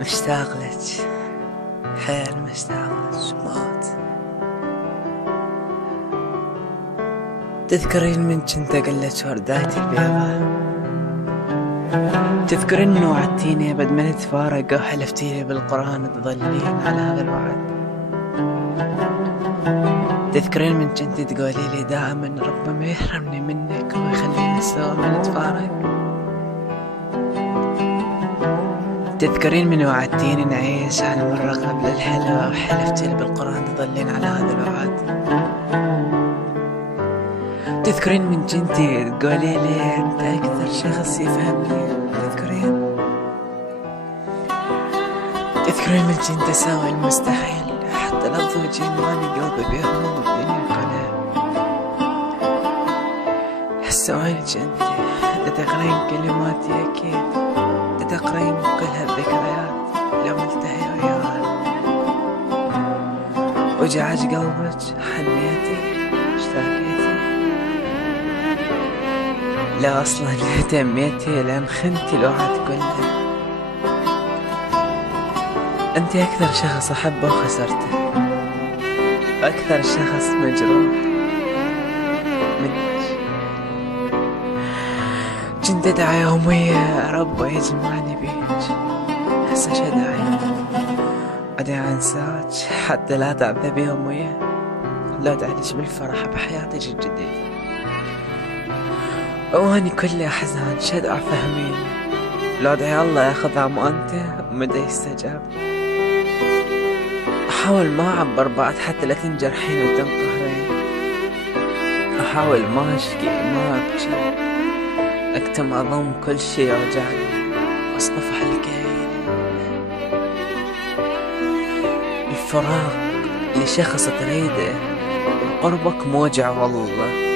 مشتاق لك، حيل مشتاق لك موت. تذكرين من كنت اقلك ورداتي البيضة؟ تذكرين من وعدتيني ابد ما نتفارق وحلفتيلي بالقرآن تظلين على هذا الوعد؟ تذكرين من كنت تقولي لي دائما ربما يحرمني منك ويخليني سوا ما نتفارق؟ تذكرين من وعدتيني نعيش على مرة قبل الحلوة وحلفتيلي بالقرآن تظلين على هذا الوعد؟ تذكرين من كنتي تقولي لي انت اكثر شخص يفهمني؟ تذكرين من كنت اسوي المستحيل حتى لا تضوجين واني قلبي بيهموم الدنيا كلها؟ هسه وين كنتي؟ تتقرين كلماتي اكيد، تتقرين كل هالذكريات لو ملتهي وياها، وجعج قلبك حنيتي اشتاقيتي، لا اصلا اهتميتي لان خنتي الوعد كله. انت اكثر شخص احبه وخسرته، اكثر شخص مجروح منك. كنت ادعي يوميا رب يجمعني بيك، هسه شدعي ادعي انساك حتى لا تعذبي يوميا، لا ادعيلك بالفرح بحياتك الجديدة. واني كلي احزان شدع فهميني، لو ادعي الله ياخذ امانته ومدى يستجاب. احاول ما اعبر بعد حتى لا تنجرحين وتنقهرين، احاول ما اشكي ما ابكي، اكتم اضم كل شي يوجعني واصطفح الكيل. الفراق لشخص تريده وقربك موجع والله،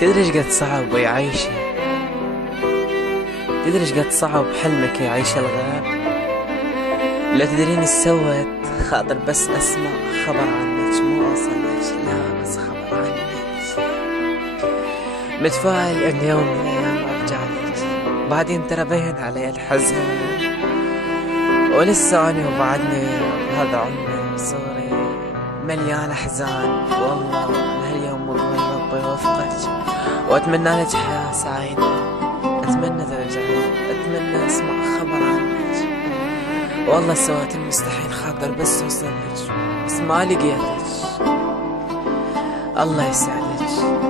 تدري ايش قد صعب يعيشه، تدري ايش قد صعب حلمك يعيش الغير. لا تدرين ايش سوت خاطر بس اسمع خبر عنك، مو اوصلك لا بس خبر عنك. متفائل ان يوم من الايام ارجع لك، بعدين ترى بين علي الحزن، ولسه اني وبعدني بهذا عمري صغري مليان احزان. والله لهاليوم والله ربي يوفقك واتمنى لك حياة سعيدة، اتمنى ترجعين، اتمنى اسمع خبر عنك. والله سويت المستحيل خاطر بس اوصلك، بس ما لقيتك. الله يسعدك.